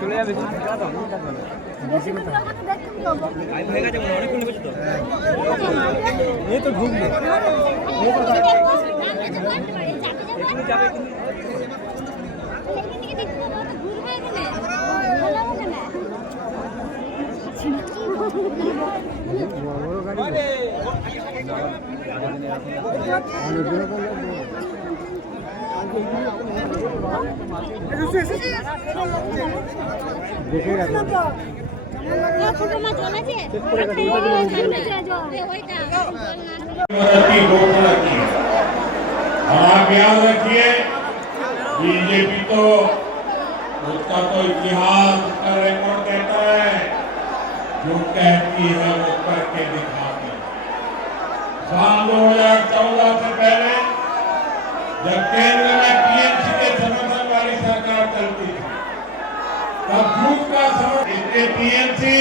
চলে যাবে এই তো ঢুকবে দেখে রাখো आप याद रखिए बीजेपी तो उसका तो इतिहास का रिकॉर्ड कहता है जो कहती है वो करके दिखाती है। साल 2014 से पहले जब केंद्र में टीएमसी के समर्थन वाली सरकार चलती थी तब झूठ का समर्थन इसलिए टीएमसी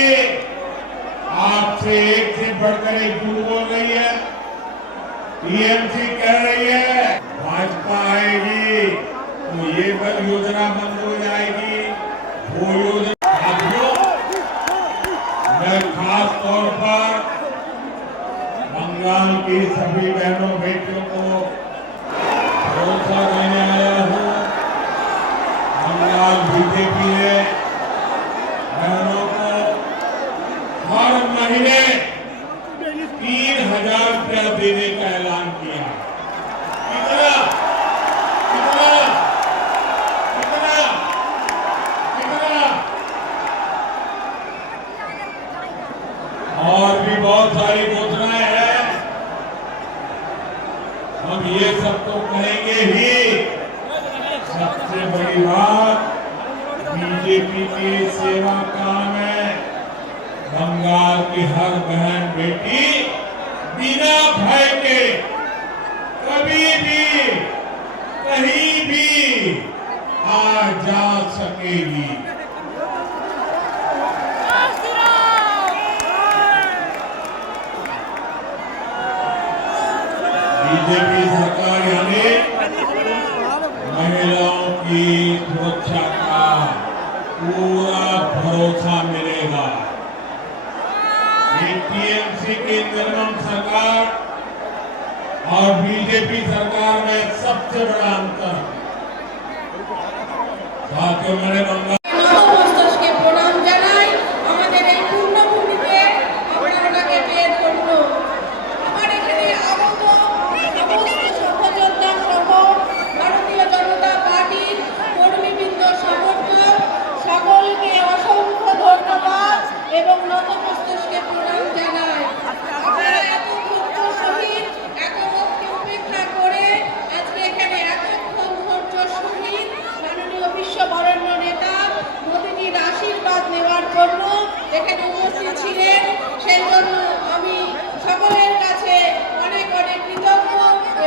आपसे एक से बढ़कर एक झूठ बोल रही है। टीएमसी कह रही है भाजपा आएगी तो ये योजना बंद हो जाएगी, वो योजना। मैं खास तौर पर बंगाल की सभी बहनों बेटियों को भरोसा देने आया हूँ। बंगाल बीजेपी ने बहनों को हर महीने 3000 रुपया देने का ऐलान किया। कितना कितना कितना कितना और भी बहुत सारी घोषणाएं हैं। हम ये सब तो करेंगे ही। सबसे बड़ी बात बीजेपी की सेवा काम है। बंगाल की हर बहन बेटी बिना भय के कभी भी कहीं भी आ जा सकेगी। बीजेपी सरकार यानी महिलाओं की सुरक्षा का पूरा भरोसा मिलेगा। टीएमसी की निर्मम सरकार और बीजेपी सरकार में सबसे बड़ा अंतर साथियों मैंने बंगाल এখানে উপস্থিত ছিলেন সেই জন্য আমি সকলের কাছে অনেক অনেক কৃতজ্ঞ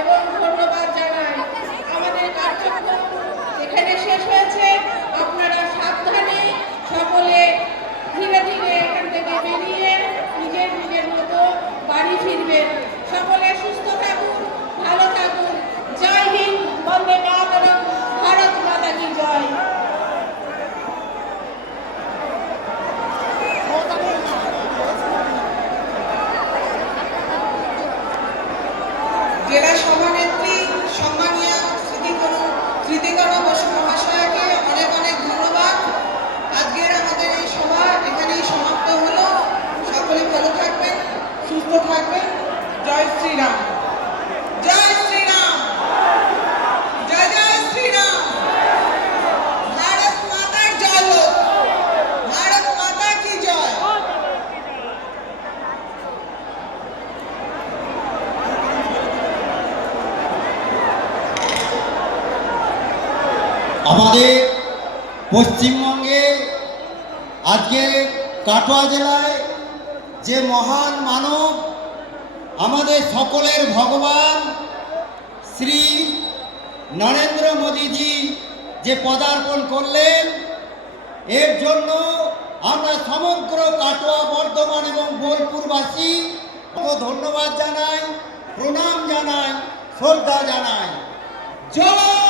এবং ধন্যবাদ জানাই। আমাদের কার্যক্রম এখানে শেষ হয়েছে। আপনারা সাবধানে সকলে ধীরে ধীরে এখান থেকে বেরিয়ে নিজের নিজের মতো বাড়ি ফিরবেন। সকলে সুস্থ থাকুন, ভালো থাকুন। জয় হিন্দ, বন্দে মাতরম, ভারত মাতা কি জয়। জেলা সভানেত্রী সম্মানীয় স্মৃতিকণা বসু মহাশয়কে অনেক অনেক ধন্যবাদ। আজকের আমাদের এই সভা এখানেই সমাপ্ত হলো। সকলে ভালো থাকবেন, সুস্থ থাকবেন। জয় শ্রীরাম, জয় শ্রীরাম, জয় জয় শ্রীরাম। ভারত মাতার জয় হোক, ভারত মাতা কি জয়। আমাদের পশ্চিমবঙ্গে আজকে কাটোয়া জেলায় যে মহান মানব, আমাদের সকলের ভগবান শ্রী নরেন্দ্র মোদীজি যে পদার্পণ করলেন, এর জন্য আমরা সমগ্র কাটোয়া, বর্ধমান এবং বোলপুরবাসী ধন্যবাদ জানাই, প্রণাম জানাই, শ্রদ্ধা জানাই। জয়